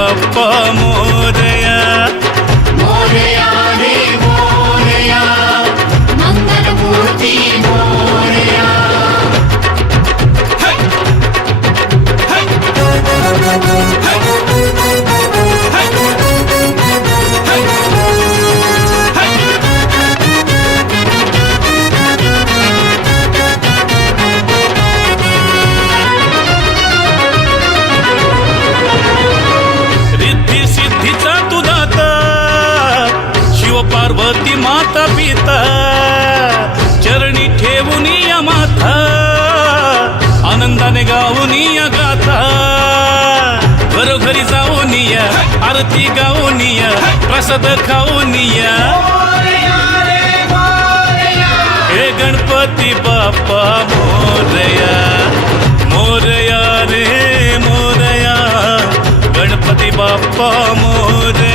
गणपती बाप्पा पार्वती माता पिता। चरणी ठेवून या माथा आनंदाने गाऊन या गाथा घरोघरी जाऊन या, आरती गाऊन या, प्रसाद खाऊन या। हे गणपती बाप्पा, मोरया मोरया रे, मोरया। गणपती बाप्पा, मोरया।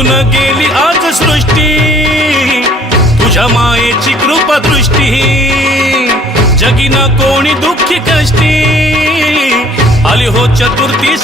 फुलून गेली आज सृष्टी. तुझ्या मायेची कृपा दृष्टी. जगी कोणी दुःखी कष्टी. आली हो चतुर्थी